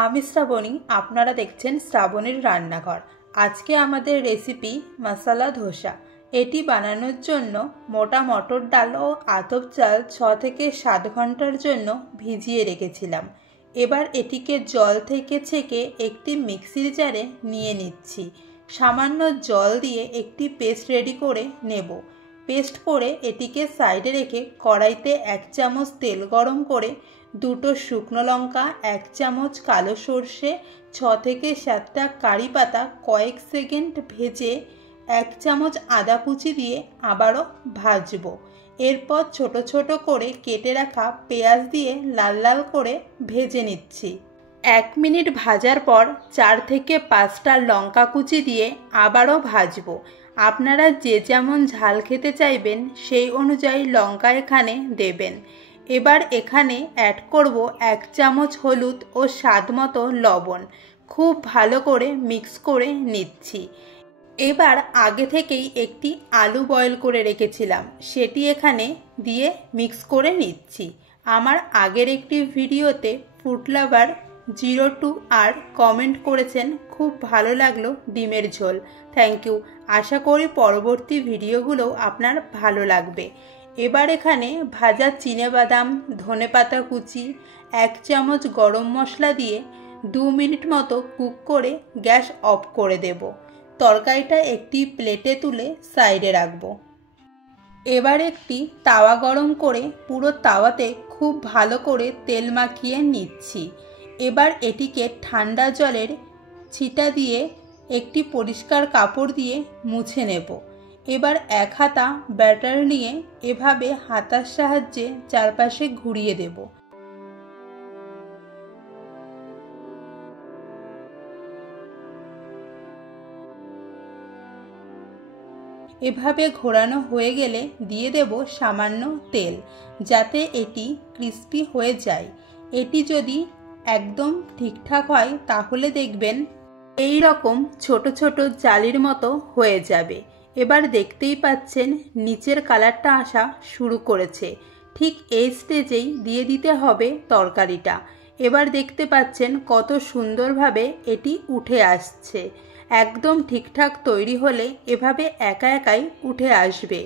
আমি শ্রাবণী, আপনারা দেখছেন শ্রাবণীর রান্নাঘর। আজকে আমাদের রেসিপি মশলা ধোসা। এটি বানানোর জন্য মোটা মটর ডাল ও আতপ চাল 6 থেকে 7 ঘন্টার জন্য ভিজিয়ে রেখেছিলাম। এবার এটিকে জল থেকে ছেঁকে একটি মিক্সির জারে নিয়ে নিচ্ছি। সামান্য জল দিয়ে একটি পেস্ট রেডি করে নেব। পেস্ট করে এটিকে সাইডে রেখে কড়াইতে 1 চামচ তেল গরম করে দুটো শুকনো লঙ্কা, 1 চামচ কালো সর্ষে, 6 থেকে 7টা কারি পাতা কয়েক সেকেন্ড ভেজে 1 চামচ আদা কুচি দিয়ে আবারও ভাজবো। এরপর ছোট ছোট করে কেটে রাখা পেঁয়াজ দিয়ে লাল লাল করে ভেজে নিচ্ছি। 1 মিনিট ভাজার পর 4 থেকে 5টা লঙ্কা কুচি দিয়ে আবারও ভাজবো। আপনারা যে যেমন ঝাল খেতে চাইবেন সেই অনুযায়ী লঙ্কা এখানে দেবেন। এবার এখানে অ্যাড করব 1 চামচ হলুদ ও স্বাদ মতো লবণ। খুব ভালো করে মিক্স করে নিচ্ছি। এবার আগে থেকেই একটি আলু বয়েল করে রেখেছিলাম, সেটি এখানে দিয়ে মিক্স করে নিচ্ছি। আমার আগের একটি ভিডিওতে ফুড লাভার 02 আর কমেন্ট করেছেন খুব ভালো লাগলো ডিমের ঝোল। Thank you. আশা করি পরবর্তী ভিডিওগুলো আপনার ভালো লাগবে। এবার এখানে ভাজা চিনেবাদাম, ধনেপাতা কুচি, 1 চামচ গরম মশলা দিয়ে 2 মিনিট মতো কুক করে গ্যাস অফ করে দেব। তরকারিটা একটি প্লেটে তুলে সাইডে রাখবো। এবার একটি তাওয়া গরম করে পুরো তাওয়াতে খুব ভালো করে তেল মাখিয়ে নিচ্ছি। এবার এটিকে ঠান্ডা জলের ছিটা দিয়ে একটি পরিষ্কার কাপড় দিয়ে মুছে নেব। এবার 1 হাতা ব্যাটার নিয়ে এভাবে হাতার সাহায্যে চারপাশে ঘুরিয়ে দেব। এভাবে ঘোরানো হয়ে গেলে দিয়ে দেব সামান্য তেল, যাতে এটি ক্রিস্পি হয়ে যায়। এটি যদি একদম ঠিকঠাক হয় তাহলে দেখবেন এই রকম ছোট ছোট জালির মতো হয়ে যাবে। এবার দেখতেই পাচ্ছেন নিচের কালারটা আসা শুরু করেছে। ঠিক এই স্টেজেই দিয়ে দিতে হবে তরকারিটা। এবার দেখতে পাচ্ছেন কত সুন্দরভাবে এটি উঠে আসছে। একদম ঠিকঠাক তৈরি হলে এভাবে একা একাই উঠে আসবে।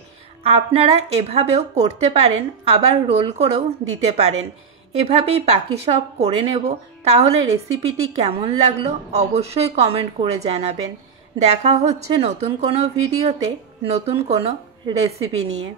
আপনারা এভাবেও করতে পারেন, আবার রোল করেও দিতে পারেন। এভাবেই বাকি সব করে নেব। তাহলে রেসিপিটি কেমন লাগলো অবশ্যই কমেন্ট করে জানাবেন। দেখা হচ্ছে নতুন কোনো ভিডিওতে নতুন কোনো রেসিপি নিয়ে।